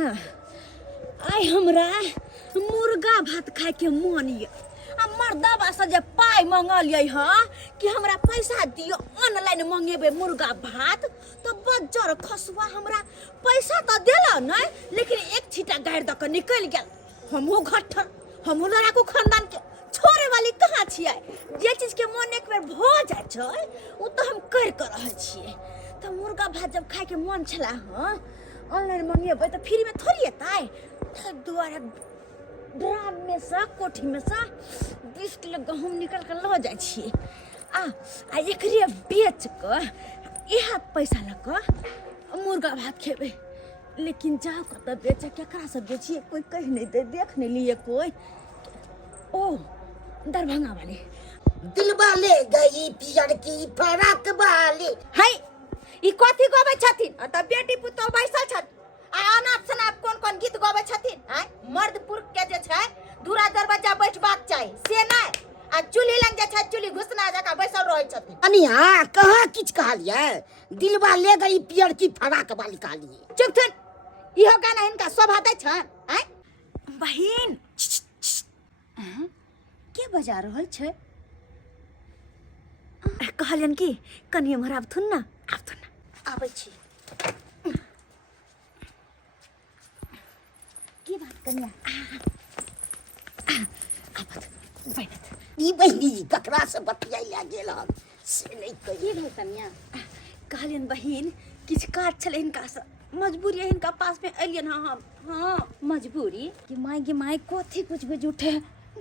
हाँ आई हमरा मुर्गा भात खाए के मन ये मर्दबा से जे पाई मंगलिए ह कि हमरा पैसा दियो ऑनलाइन मंगेबे मुर्गा भात तो बज्जर खसुआ हमरा पैसा तो देला नहीं लेकिन एक छीटा गाड़ द के निकल गेल। हमहु घट्ठर हमहु लड़ाकू खानदान के छोड़े वाली कहाँ छियै। जे चीज के मन एक बेर भ जाय छै उ तो हम कर के रहल छियै। तो मुर्गा भात जब खाए के मन छला ह ऑनलाइन मंगेबे तो फ्री में थोड़ी एतै। तो दुआरे ड्राम में से कोठी में से 20 किलो गहूम निकल के ल जाय छी आ एकरे बेच के इहा पैसा ल के मुर्गा भात खेबे। लेकिन जाओ कत बेचे केकरा से बेचिए कोई कह नहीं दे देख नहीं लिए कोई। ओ दरभंगा वाले दिलवा ले गई पियर की फराक वाली हाय ई कथी गबै छथिन त बेटी पुतौ बैसल छथि आ अनाप शनाप कोन गीत गबै छथिन। हाय मर्द पुरुष के जे छै दूरा दरवाजा बैठबाक चाही से नहीं आ चूल्ही लंग जे छै चूल्ही घुसना जका बैसल रहै छथिन। अनिया कहाँ किछ कहलिए दिलवा ले गई पियर की फराक वाली कहलिए। चुप थन इहो गाना इनका शोभा दै छन। हाय बहिन के बजा रहल छै कहलियन की कनी हमर आब थुन ना आबै छी। की बात कनिया ई बहिनी ककरा से बतियाई ला गेल हम से नहीं कही की कनिया कहलियन बहिन किछ काज छले इनका से मजबूरी है इनका पास में एलियन हम। हाँ मजबूरी कि माई कथी कुछ भी उठे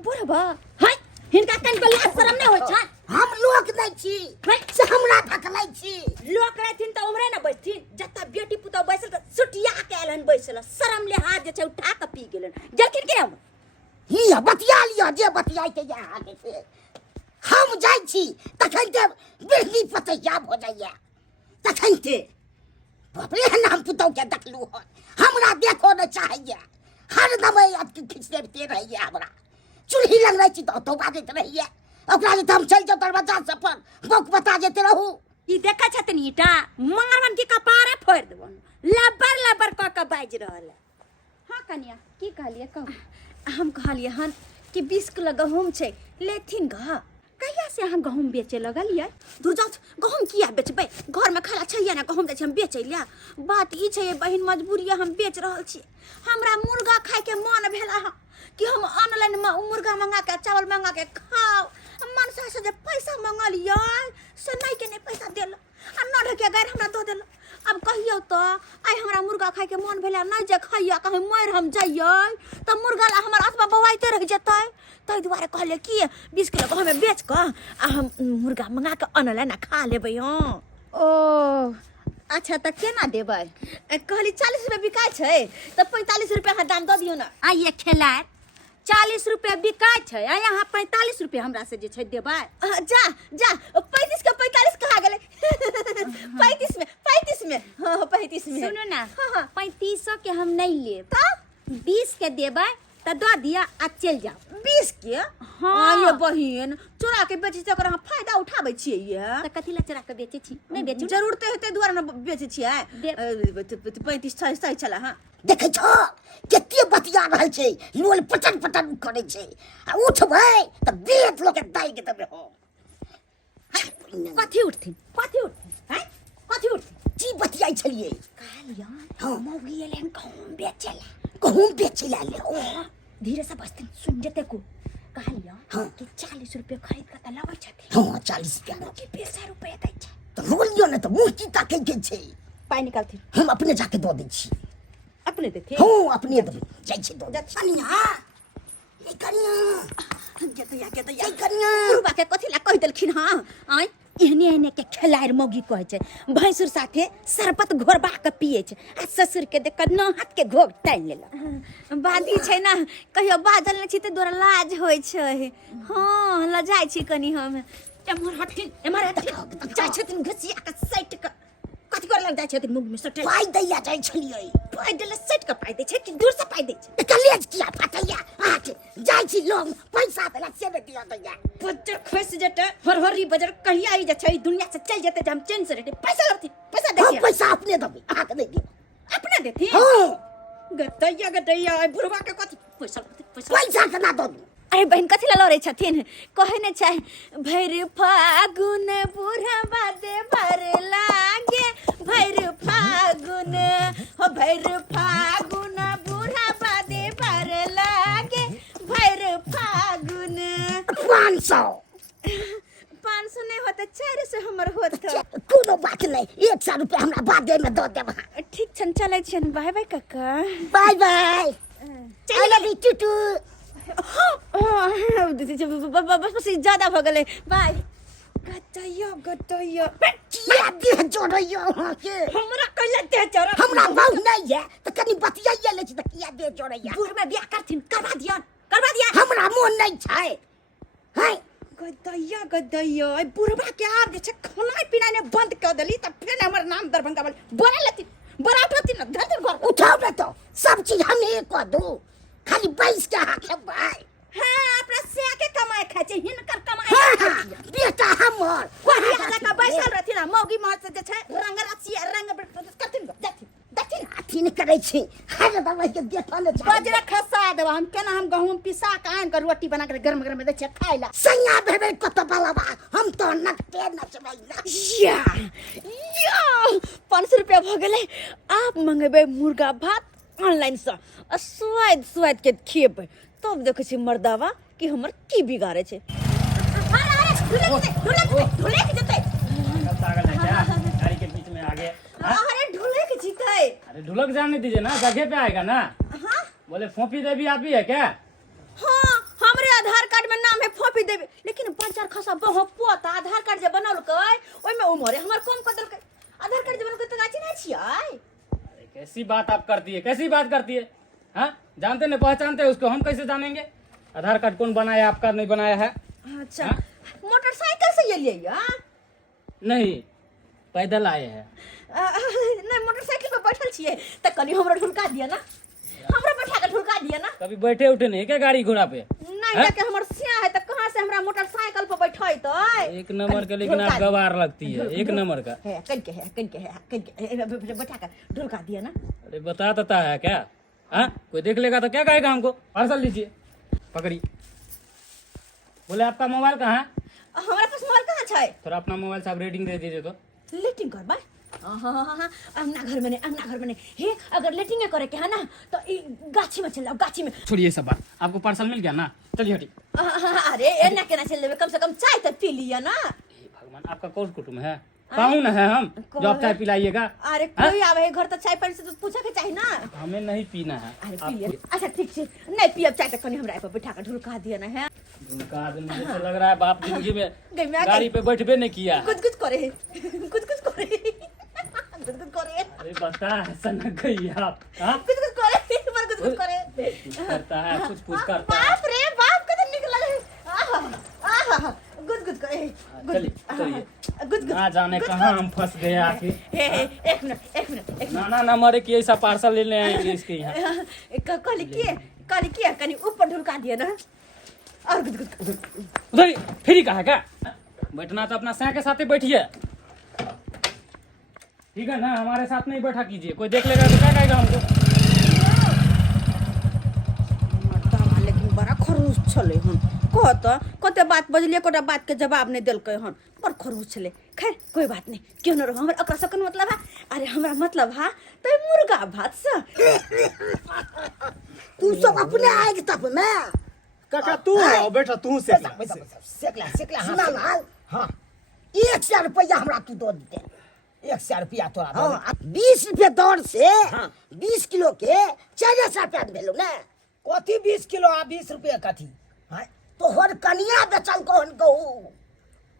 बुढ़बा हाय हिनका कन को लाज शरम नहीं होय छ। हम लोग नहीं छी से हमरा ठकलै छी लोग रहथिन त उमरे न बैठथिन जत्ता बेटी पुतौ बैसल त सुटिया के एलन बैसल शरम ले हाथ जे छै उठा के पी गेलन जलखिन के हम ही बतिया लिया जे बतियाई के यहाँ से हम जाय छी तखन ते बिजली पतैया भ जाइया तखन ते बाप रे नाम पुतौ के देखलू हो हमरा देखो न चाहिए हर दम आपके खिचते रहिए हमरा चूल्ही लग रही छी तो बाजत रहिए ओकरा जे हम चल जाओ दरवाजा से पर बक बता जेते रहू। ई देखा छतन ईटा मारवन के कपारे फोड़ देबन लबर क के बाज रहल। हां कनिया की कहलिए कहू हम कहलिए हन कि 20 किलो गहूम छै लेथिन ग कहिया से अहाँ गहूम बेचे लगलिए। दुर्जत गहूम किया बेचबे घर में खाला छैया ना गहूम दे छै हम बेचै लिया। बात ई छै बहिन मजबूरी हम बेच रहल छी हमरा मुर्गा खाए के मन भेला कि हम ऑनलाइन में मुर्गा मंगा के चावल मंगा के खाओ मनसा से जे पैसा मंगलिए से नहीं के नहीं पैसा देल आ न ढके गैर हमरा दो देल। अब कहियो तो आई हमरा मुर्गा खाए के मन भेला नहीं जे खाइया कहीं मर हम जाइए त मुर्गा ला हमर आत्मा बवाइते रह जतै तै दुआरे कहले कि 20 किलो हमें बेच क आ हम मुर्गा मंगा के ऑनलाइन खा लेबै। हां ओ अच्छा त केना देबै कहली 40 रुपया बिकाय छै त 45 रुपया का दाम द दियौ ना। आइए खेलाय 40 रुपया बिकाय छै आ यहाँ 45 रुपया हमरा से जे छै देबै। जा 35 के 45 कहा गेलै 35 में हां 35 में सुनो ना हां 3500 के हम नहीं लेब त 20 के देबै त दो दिया आ चल जाओ। 20 के हाँ। ये बहिन चोरा के बेचे छै ओकर हम फायदा उठाबै छियै ये त कथि ला चोरा के बेचे छी नहीं बेचू जरूरत हेतै दुआरे न बेचे छियै 35 सही चला। हां देखे छो केते बतिया रहल छै लोल पटन करे छै आ उठबै त बेत लोग के दाई के तबे हो कथि उठथिन हैं कथि उठथिन जी बतियाई छलिए कहलिया हाँ। मौगी एलन कहूं कहूं बेचला ले ओ धीरे से बस्ती सुन जते को कहलिया हाँ। कि 40 रुपया खरीद के त लाबै छथिन हां 40 रुपया कि 20 रुपया दै छै तो रोलियो न तो मुंह की ताके के छै पाई निकालथिन हम अपने जाके दो दै छी अपने देथे हां अपने दे जाय छी दो कनिया ए कनिया जतया ए कनिया गुरुबा के कथि ला कहि देलखिन। हां आई एहने के खेलाएर मौगी कहै छै भैंसुर साथे सरबत घोरबा के पिए छै आ ससुर के देख न हाथ के घोग टाइल लेला बादी छै ना कहियो बाजल न छी त दोरा लाज होय छै। हां लजाय छी कनी हम एमहर हथिन जाय छथिन घसिया के साइट के कथि कर लग जाय छथिन मुंह में सटे पाई दैया जाय छलिए पाई देले सेट के पाई दै छै कि दूर से पाई दै छै कलेज किया फटैया आके जाय छी लोग पैसा देला से दे दिया दैया बजर खस जटे हरहरी बजर कहीं आई जा छै दुनिया से चल जेते हम चैन से रहते पैसा लबती पैसा दे हम पैसा अपने दबे आके दे दियो अपने देती हां गटैया बुढ़वा के कथी पैसा पैसा के ना दो अरे बहन कथी ला लड़े छथिन कहे ने चाहे भैर फागुन बुढ़वा दे भर लागे भैर फागुन हो भैर फागुन बुढ़वा दे भर लागे भैर फागुन 500 500 नहीं होता 400 हमर होता कोनो बात नहीं 100 रुपया हमरा बादे में दो देब ठीक छन चलै छियन बाय बाय काका bye bye I love you too बस ज्यादा हो गए बाय गटैया किया दे जोड़ैयो के हमरा कैला दे जोड़ हमरा बहु नहीं है तो कनी बतियाइए ले त किया दे जोड़ैया बुढ़ में बियाह करथिन करवा दिया हमरा मोन नहीं छै है गटैया बुढ़वा के आब जे छै खाना पीना ने बंद कर देली त फिर हमर नाम दरभंगा वाली बना लेती बड़ा उठाती न धर घर उठाओ ना तो सब चीज हम ही को दू खाली बैस के हाथ भाई हां अपना से के कमाए खाय छै हिनकर कमाए बेटा हमर वही आजा का बैसल रहथिन ना मौगी मार से जे छै रंग राची रंग करथिन जाथिन अथी नहीं करे छी हर दवाई के देखा ले बाजरा खसा देबा हम केना हम गहूम पिसा के आन के रोटी बना के गरम गरम दे छै खाय ला सैया भेबे कत बालबा हम तो नकटे नचबै ना या 500 रुपया भ गेलै आप मंगेबै मुर्गा भात ऑनलाइन से स्वाद के खेबै तब देखै छी मर्दावा कि हमर की बिगाड़े छै ढुले के जतै पागल है क्या गाड़ी के बीच में आ गए अरे ढुले के जीतै अरे ढुलक जाने दीजिए ना जगह पे आएगा ना हां बोले फोपी देवी आप ही है क्या हां हमरे आधार कार्ड में नाम है फोपी देवी लेकिन पंचार खसा बहु पोता आधार कार्ड जे बनलकै ओइ में उमरे हमर कम कर देलकै आधार कार्ड जे बनलकै त गाची नहीं छियै कैसी बात आप करती है कैसी बात करती है हाँ जानते नहीं पहचानते उसको हम कैसे जानेंगे आधार कार्ड कौन बनाया आपका नहीं बनाया है अच्छा हाँ? मोटरसाइकिल से ये लिए या नहीं पैदल आए हैं नहीं मोटरसाइकिल पे बैठल छिए त कनी हमरा ढुलका दिया ना हमरा बैठा के ढुलका दिया ना कभी बैठे उठे नहीं क्या गाड़ी घोड़ा पे नहीं त के हमर सिया है त कहां से हमरा मोटरसाइकिल पे बैठाई त एक नंबर के लेकिन आप गवार लगती है एक नंबर का है कन के बैठा के ढुलका दिया ना अरे बताता है क्या हाँ कोई देख लेगा तो क्या कहेगा हमको पार्सल लीजिए पकड़ी बोले आपका मोबाइल कहाँ है हमरा पास मोबाइल कहां छै थोड़ा अपना मोबाइल से आप रेटिंग दे दीजिए तो लेटिंग करबा हाँ अंगना घर में नहीं हे अगर लेटिंग करे के है ना तो गाछी में चल जाओ गाछी में छोड़िए सब बात आपको पार्सल मिल गया ना चलिए हटी अरे एना केना चल लेबे कम से कम चाय तो पी लिया ना भगवान आपका कौन कुटुंब है पाहुन है हम जो आप चाय पिलाइएगा अरे कोई आवे है घर तो चाय पानी से तो पूछे के चाहिए ना हमें नहीं पीना है अरे पी लिया अच्छा ठीक है नहीं पियब चाय तो कनी हमरा पे बैठा के ढुलका दिया ना है उनका आदमी जैसे लग रहा है बाप जिंदगी में गई मैं गाड़ी पे बैठबे नहीं किया कुछ करे अरे बता सनक गई आप हाँ? कुछ करे करता है कुछ करता है बाप रे बाप कदम निकला है गुद करे गुद ना जाने कहाँ हम फंस गए आखिर एक मिनट ना मरे कि ऐसा पार्सल लेने आएंगे इसके यहाँ कल की कनी ऊपर ढुलका दिया ना और उधर फिर ही कहा क्या बैठना तो अपना सैं के साथ ही बैठिए ठीक है ना हमारे साथ नहीं बैठा कीजिए कोई देख लेगा तो क्या कहेगा हमको लेकिन बड़ा खरूस छले हन कते बात बजलिए कोटा बात के जवाब नहीं देलकै हन पर खरूस छले खैर कोई बात नहीं क्यों न रहो हमरा ओकरा सकन मतलब है अरे हमरा मतलब है तो मुर्गा भात से तू सब अपने आएग तब में काका तू आओ बेटा तू सेकला सुना लाल हाँ 100 रुपया हमरा तू दो दे 100 रुपया तोरा हाँ 20 रुपया दौड़ से 20 किलो के 400 रुपया भेलो ना कथी 20 किलो आ 20 रुपया कथी हाँ तो हर कनिया बेचल कोन गहूँ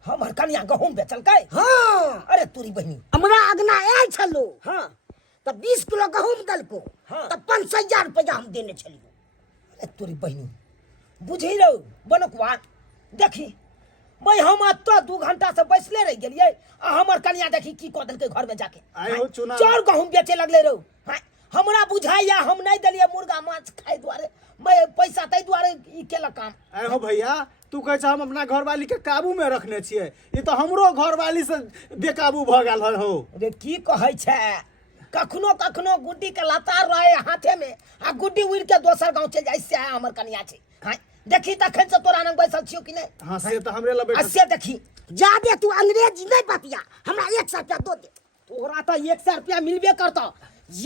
हमर कनिया गहूम बेचलकै हाँ अरे तोरी बहिनी हमरा अगना आयल छलो हाँ तब 20 किलो गहूम दलको हाँ। तब 5000 रुपया हम देने छलियो अरे तोरी बहिनी बुझी रहो बनकुआ देखी मैं हम अत्ता 2 घंटा से बैसले रह गेलिए आ हमर कनिया देखी की कह देलकै घर में जाके आयो चुना चार गहूम बेचे लगले रहो हाँ हमरा बुझाइया हम नहीं दलिए मुर्गा माछ खाए द्वारे मैं पैसा तै द्वारे ई केलक काम आयो भैया तू कहै छ हम अपना घरवाली के काबू में रखने छियै ई तो हमरो घरवाली से बेकाबू भ गेल हो रे की कहै छै कखनो कखनो गुड्डी के लतार रहे हाथे में आ गुड्डी उड़ के दोसर गांव चल जाए से हमर कनिया छै हां देखी तखन से तोरा नंग बैसल छियो कि नहीं हाँ से तो हमरे ला बैठल से देखी जादे तू अंग्रेजी नहीं बतिया हमरा 100 रुपया दो दे तोरा तो 100 रुपया मिलबे करता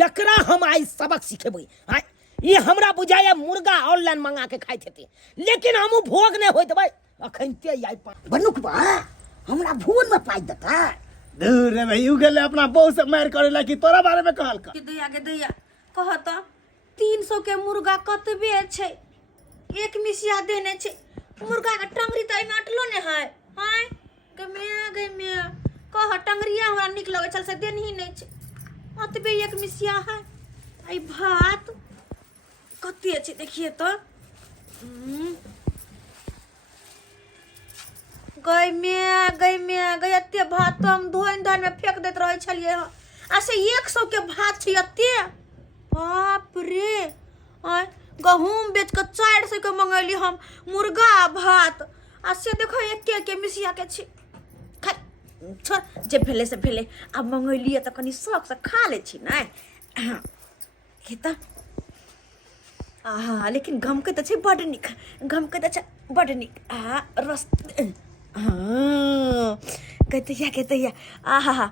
एकरा हम आई सबक सिखेबै हां ये हमरा बुझाय मुर्गा ऑनलाइन मंगा के खाइत हेते लेकिन हम भोग नहीं होइत भाई अखनते आई बनुक बा हमरा भून में पाई देता दूर रे भाई उ गेले अपना बहू से मार करेला कि तोरा बारे में कहल का के दैया कह तो 300 के मुर्गा कतबे छै एक मिसिया देने छै मुर्गा के टंगरी त एमे अटलो ने है हाय गे मैं कह टंगरिया हमरा निक लगे चल से देन ही नहीं छै अतबे एक मिसिया है आई भात कते छै देखिए तो गई एते भात तो हम धोइन में फेंक देत रहे छलिए आ से 100 के भात छै एते बाप रे आय गहूम बेच के 400 के मंगैली हम मुर्गा भात आ से देखो एक मिसिया के छी छोड़ जे भेले से भेले अब मंगैली त कनी शौक से खा ले छी नै के त आहा लेकिन गम के त छै बड निक गम के त छै बड निक आ रस हाँ कहते आहा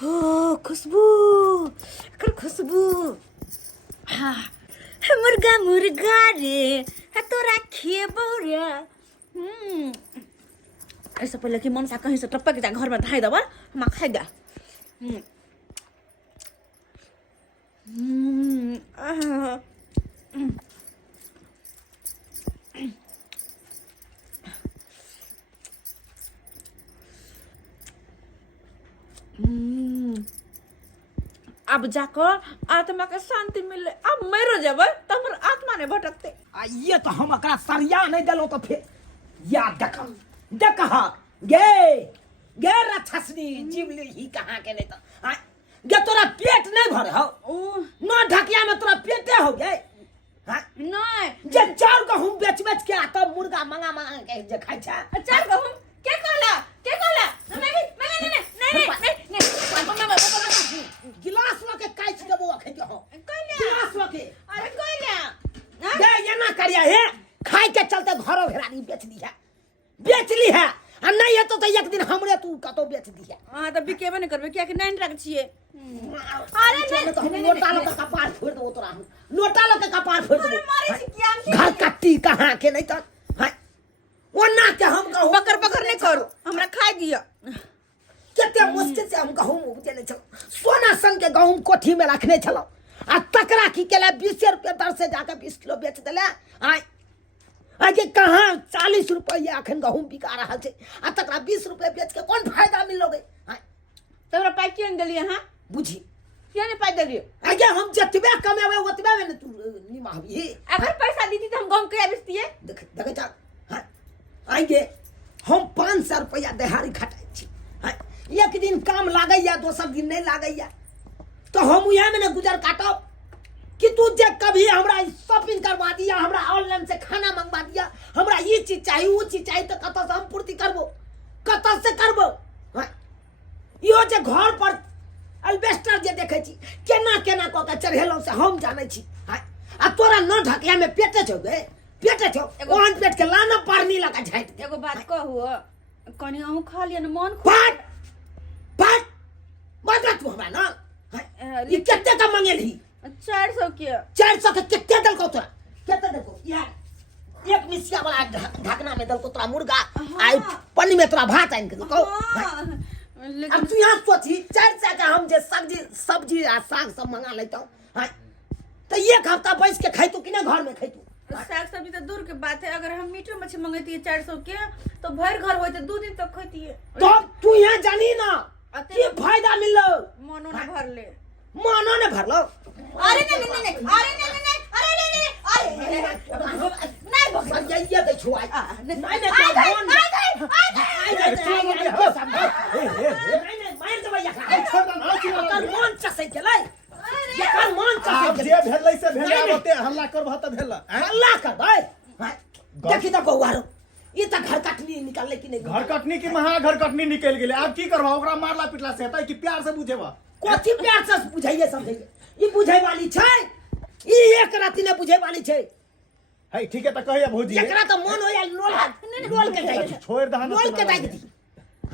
हो खुशबू कर खुशबू हाँ मुर्गा रे है तोरा खेबो रे ऐसा पहले कि मनसा कहीं से टपक जा घर में धाई दबा हम खाएगा अब जाकर आत्मा के शांति मिले अब मरो जब तो हमर आत्मा ने भटकते आ ये तो हम एकरा सरिया नहीं देलो तो फिर याद देख गे राक्षसनी जीवली ही कहाँ के नहीं तो गे तोरा पेट नहीं भरे हो न ढकिया में तोरा पेटे हो गे नहीं जे चार गहूम बेच के आता मुर्गा मंगा के जे खाइ छा चार गहूम के कहला गिलास लो के काट देबो अखन के हो गिलास लो के अरे कहला गे ये ना करिया हे खाइ के चलते घरो घेरानी बेच ली है आ नहीं है तो एक दिन हमरे तू कतो बेच दी है हां तो बिकेबे नहीं करबे क्या कि नहीं रख छिए अरे नहीं तो हम लोटा लो के कपार फोड़ दो तोरा लोटा लो के कपार फोड़ दो मारे छी क्या घर कट्टी कहां के नहीं तो हां ओना के हम कहू बकर नहीं करू हमरा खाइ दिया केते मुश्किल से हम गहूम उपजेने छलो सोना सन के गहूम कोठी में रखने छलो आ तकरा की केला 20 रुपया दर से जाकर 20 किलो बेच देले आगे कहां 40 रुपया अखन गहूम बिका रहा छे आ तकरा 20 रुपया बेच के कौन फायदा मिलोगे तोरा पाइ केन देलिए हां बुझी क्या ने पाइ देलिए आगे हम जतबे कमेबे ओतबे में तू निमाहबी अगर पैसा दीती तो हम गहूम के बेचतिए देख जा हां आगे हम 500 रुपया दिहाड़ी खटाई छी एक दिन काम लागैया दोसर दिन नहीं लागैया तो हम यहाँ में गुजर काटो कि तू जे कभी हमरा शॉपिंग करवा दिया हमरा ऑनलाइन से खाना मंगवा दिया हमरा ये चीज चाहिए वो चीज चाहिए तो कत से हम पूर्ति करबो कत से करबो यो जे घर पर अल्बेस्टर जे देखे छी केना क के चढ़ेलो से हम जाने छी आ तोरा न ढकिया में पेटे छौ गे पेटे छौ ओहन पेट के लाना पारनी लगा झाइट एगो बात कहू कनी अहू खा लिया न मन पाट तू हमरा ना ये कितने का मंगेली 400 के 400 के कितने दल को तोरा कितने दल को यार एक मिसिया वाला ढकना में दल को तोरा मुर्गा आई पन्नी में तोरा भात आइन के दो लेकिन अब तू यहाँ सोची 400 का हम जे सब्जी आ साग सब मंगा लेता हूं तो एक हफ्ता बैठ के खाई तू कि ना घर में खाई तू साग सब्जी तो दूर के बात है अगर हम मीठो मछली मंगेती है 400 के तो भर घर होते 2 दिन तक खाती है तो तू यहाँ जानी ना की फायदा मिललो मनो न भर ले मनो ने भरलो अरे नहीं अरे नहीं बस ये दे छुआई नहीं मार दे भैया कर मन चसे चलाई ये कर मन आप चसे जे भेलै से भेला होते हल्ला करबह त भेला हल्ला कर भाई देखी तो बहुआरो ये तो घर कटनी निकालले कि नहीं घर कटनी की महा घर कटनी निकल गेले अब की करबा ओकरा मारला पिटला से हेतै कि प्यार से बुझेबा कथी प्यार से बुझाइए समझाइए ई बुझै वाली छै ई एक राति ने बुझै वाली छै है ठीक है तो कहिए भौजी एकरा तो मन होया लोल के जाय छोड़ दहा लोल के जाय दी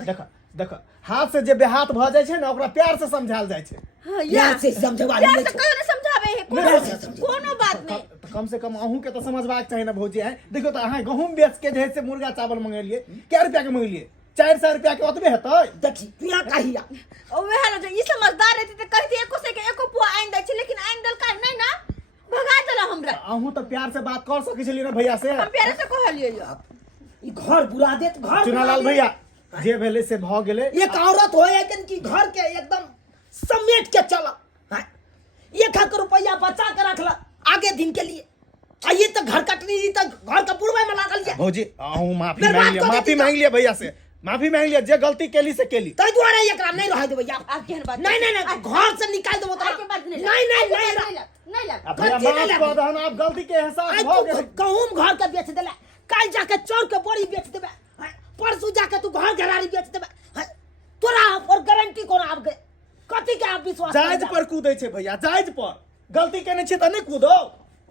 देखा देखा हाथ से जे बेहात भ जाय छै ना ओकरा प्यार से समझाल जाय छै प्यार से समझै वाली प्यार नहीं से छै कहियो नहीं समझावे है नहीं, कोनो बात नहीं तो कम से कम अहूँ के तो समझबाक चाहिए ना भौजी है देखो तो अहाँ गहूम बेच के जे से मुर्गा चावल मंगेलिए क्या रुपया के मंगेलिए 400 रुपया के ओतबे हेतै देखी तू यहाँ कहिया ओवे हलो जे ई समझदार रहती त कहती एको से के एको पुआ आइन दै छै लेकिन आइन दल का नहीं ना भगा देला हमरा अहूँ तो प्यार से बात कर सकै छलिए ना भैया से हम प्यारे से कहलिए यो ई घर बुला देत घर चुनालाल बुला भैया जे भेले से भ गेले देत। एक औरत होय है कि घर के एकदम समेट के चला 1,000 रुपया बचा के रखला आगे दिन के लिए आ ये तो घर कटनी ई तो घर का बुढ़वा में लागल है भौजी अहूँ माफी बर्बाद मांग लिया कर माफी देती मांग लिया भैया से माफी मांग लिया जे गलती केली से केली तै दुआरे एकरा नहीं रह देबै या आप केहन बात नहीं नहीं नहीं घर से निकाल देबो तो आके बात नहीं नहीं नहीं नहीं नहीं लग अब भैया कथी नहीं माफ लगे? कर दहन आप गलती के एहसास आज भ तू गेल गहूम घर के बेच देला काल जाके चौर के बोरी बेच देबे परसू जाके तू घर घरारी बेच देबे तोरा और गारंटी कोन आब गए कथी के आप विश्वास जायज पर कूदै छै भैया जायज पर गलती केने छी त नहीं कूदो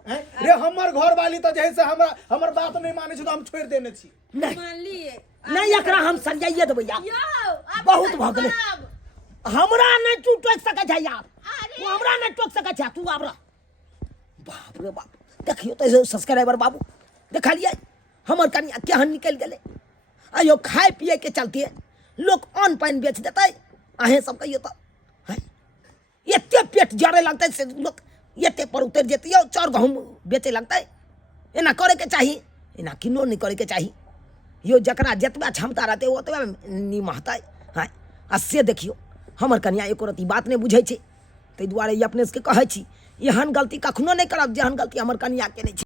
हैं? रे हमर घर वाली तो जैसे हमरा हमर बात नहीं माने छै तो हम छोड़ देने छी नहीं मान लिए नहीं एकरा हम समझाइए देबै या यो आप बहुत सच भ गेलै खराब। हमरा नहीं तू टोक सकै छै यार अरे। तू हमरा नहीं टोक सकै छै तू आबरा बाप रे बाप देखियो तो सब्सक्राइबर बाबू देखलिए हमर कनिया केहन निकल गेलै आयो खाए पिए के चलते लोग अन्न पानि बेच देतै अहें सब कहियो तो हैं एते पेट जरे लगतै से लोग एते पर उतर जेतै चार गहूम बेचे लगतै एना करे के चाही एना किनो नहीं करे के चाही यो जकरा जतबा क्षमता रहतै ओतबा निमहतै हैं आ से देखियो हमर कनिया एको रती बात नहीं बुझै छै ताहि दुआरे ई अपने से कहै छी एहन गलती कखनो नहीं करब जेहन गलती हमर कनिया केने छै